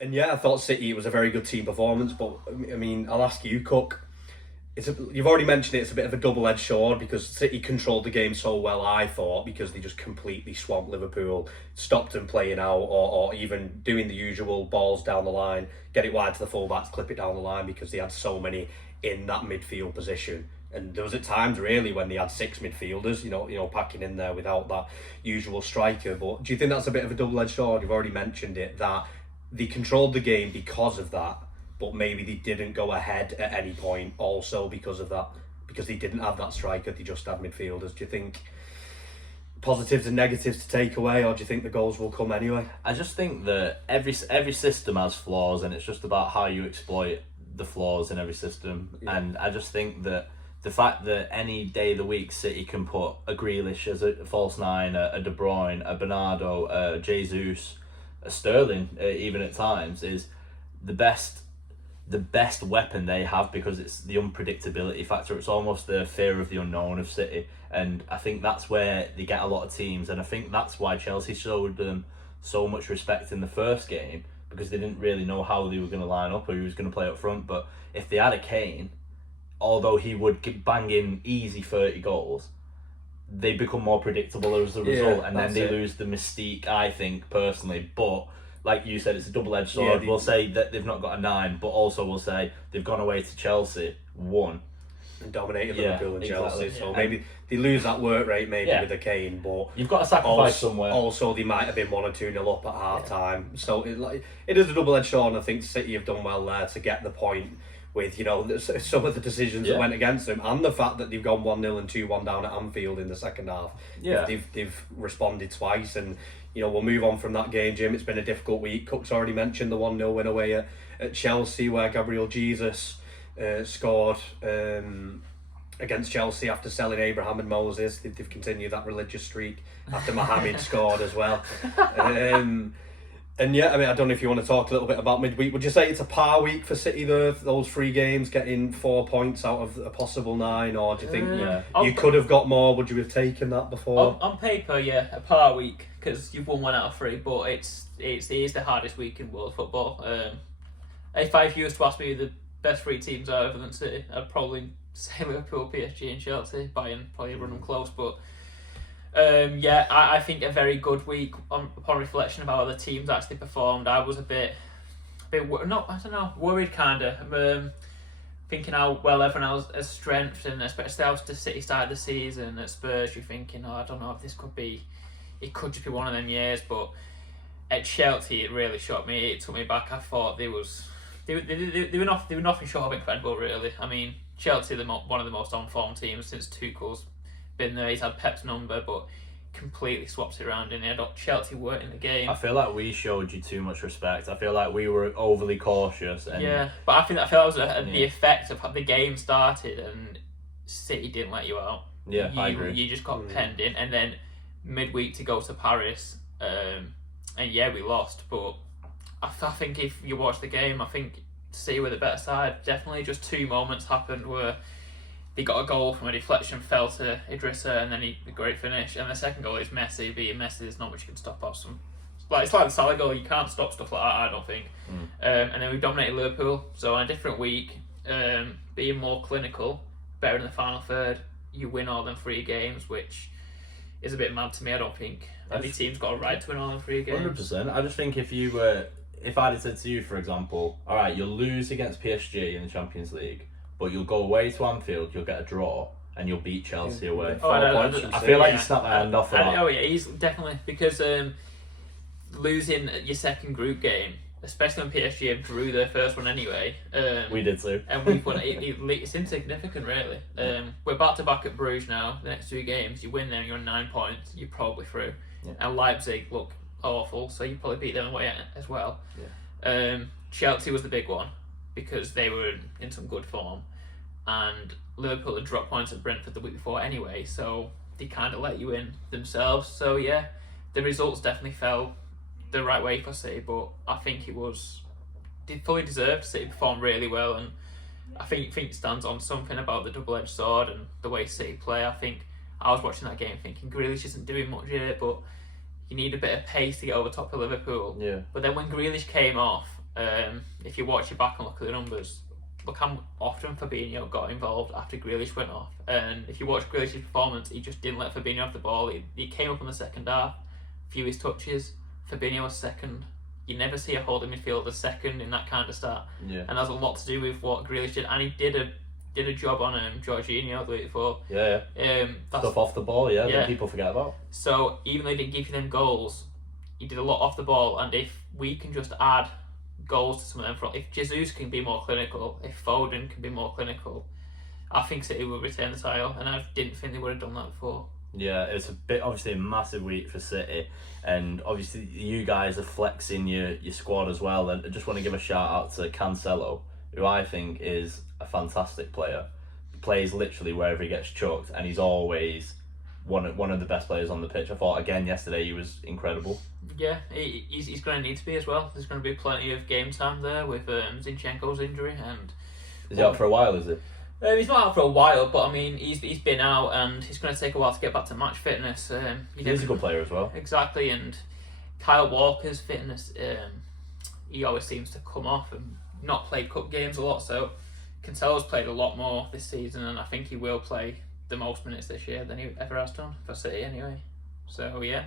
And yeah, I thought City was a very good team performance, but I mean, I'll ask you, Cook. You've already mentioned it. It's a bit of a double-edged sword because City controlled the game so well. I thought because they just completely swamped Liverpool, stopped them playing out, or even doing the usual balls down the line, get it wide to the fullbacks, clip it down the line because they had so many in that midfield position. And there was at times really when they had six midfielders, packing in there without that usual striker. But do you think that's a bit of a double-edged sword? You've already mentioned it that they controlled the game because of that, but maybe they didn't go ahead at any point also because of that, because they didn't have that striker, they just had midfielders. Do you think positives and negatives to take away, or do you think the goals will come anyway? I just think that every system has flaws, and it's just about how you exploit the flaws in every system. Yeah. And I just think that the fact that any day of the week City can put a Grealish as a false nine, a De Bruyne, a Bernardo, a Jesus, a Sterling, even at times, is the best weapon they have, because it's the unpredictability factor. It's almost the fear of the unknown of City, and I think that's where they get a lot of teams, and I think that's why Chelsea showed them so much respect in the first game, because they didn't really know how they were going to line up or who was going to play up front. But if they had a Kane, although he would bang in easy 30 goals, they become more predictable as a result, and then they lose the mystique, I think, personally. But like you said, it's a double-edged sword. We'll say that they've not got a 9, but also we'll say they've gone away to Chelsea, won, and dominated Liverpool and Chelsea. So maybe they lose that work rate with a Kane, but you've got to sacrifice somewhere. Also, they might have been 1 or 2-0 up at half time. So it is a double-edged sword, and I think City have done well there to get the point with some of the decisions that went against them, and the fact that they've gone 1-0 and 2-1 down at Anfield in the second half. They've responded twice, and we'll move on from that game, Jim. It's been a difficult week. Cook's already mentioned the 1-0 win away at Chelsea, where Gabriel Jesus scored against Chelsea after selling Abraham and Moses. They've continued that religious streak after Mohamed scored as well. And yeah, I mean, I don't know if you want to talk a little bit about midweek. Would you say it's a par week for City, those 3 games, getting 4 points out of a possible 9, or do you think you could have got more? Would you have taken that before? On paper, yeah, a par week, because you've won 1 out of 3, but it is the hardest week in world football. If you was to ask me who the best 3 teams are other than City, I'd probably say Liverpool, PSG and Chelsea. Bayern probably run them close, but I think a very good week upon reflection of how the teams actually performed. I was a bit worried kind of, thinking how well everyone else has strengthened, and especially how the City started the season. At Spurs, you're thinking, I don't know if this could just be one of them years. But at Chelsea, it really shocked me. It took me back. I thought they were nothing short of incredible, really. I mean, Chelsea are one of the most on-form teams since Tuchel's been there. He's had Pep's number, but completely swaps it around, and he had Chelsea weren't in the game. I feel like we showed you too much respect. I feel like we were overly cautious. And but I feel that was the effect of how the game started, and City didn't let you out. I agree. You just got penned in, and then midweek to go to Paris, and we lost. But I think if you watch the game, I think City were the better side. Definitely, just 2 moments happened where he got a goal from a deflection, fell to Idrissa, and then a great finish. And the second goal is Messi being Messi. There's not much you can stop off. It's like the Salah goal. You can't stop stuff like that, I don't think. And then we dominated Liverpool. So on a different week, being more clinical, better in the final third, you win all them 3 games, which is a bit mad to me. I don't think any team's got a right to win all them 3 games. 100%. I just think if I'd have said to you, for example, all right, you'll lose against PSG in the Champions League, but you'll go away to Anfield, you'll get a draw, and you'll beat Chelsea away. I feel like you snapped my hand off that. He's definitely, because losing your second group game, especially when PSG drew their first one anyway. We did too. And we've won. It's insignificant, really. We're back to back at Bruges now. The next 2 games, you win them, you're on 9 points, you're probably through. Yeah. And Leipzig look awful, so you probably beat them away as well. Yeah. Chelsea was the big one, because they were in some good form, and Liverpool had dropped points at Brentford the week before anyway, so they kind of let you in themselves. So the results definitely fell the right way for City, but I think they fully deserved. City performed really well, and I think it stands on something about the double-edged sword and the way City play. I think I was watching that game thinking Grealish isn't doing much here, but you need a bit of pace to get over top of Liverpool. Yeah. But then when Grealish came off, If you watch it back and look at the numbers, look how often Fabinho got involved after Grealish went off. And if you watch Grealish's performance, he just didn't let Fabinho have the ball. He came up in the second half, fewest touches. Fabinho was second. You never see a holding midfielder second in that kind of start. Yeah. And that's a lot to do with what Grealish did. And he did a job on Jorginho the week before. Yeah. Stuff off the ball, that people forget about. So even though he didn't give you them goals, he did a lot off the ball. And if we can just add goals to some of them front, if Jesus can be more clinical, if Foden can be more clinical, I think City will retain the title. And I didn't think they would have done that before. Yeah, it's obviously a massive week for City, and obviously you guys are flexing your squad as well. And I just want to give a shout out to Cancelo, who I think is a fantastic player. He plays literally wherever he gets chucked, and he's always one of the best players on the pitch. I thought again yesterday he was incredible. Yeah, he's going to need to be as well. There's going to be plenty of game time there with Zinchenko's injury, and is he out for a while? Is it? He's not out for a while, but I mean, he's been out, and he's going to take a while to get back to match fitness. He's a good player as well. Exactly, and Kyle Walker's fitness, he always seems to come off and not play cup games a lot. So Cancelo's played a lot more this season, and I think he will play the most minutes this year than he ever has done for City anyway. So yeah,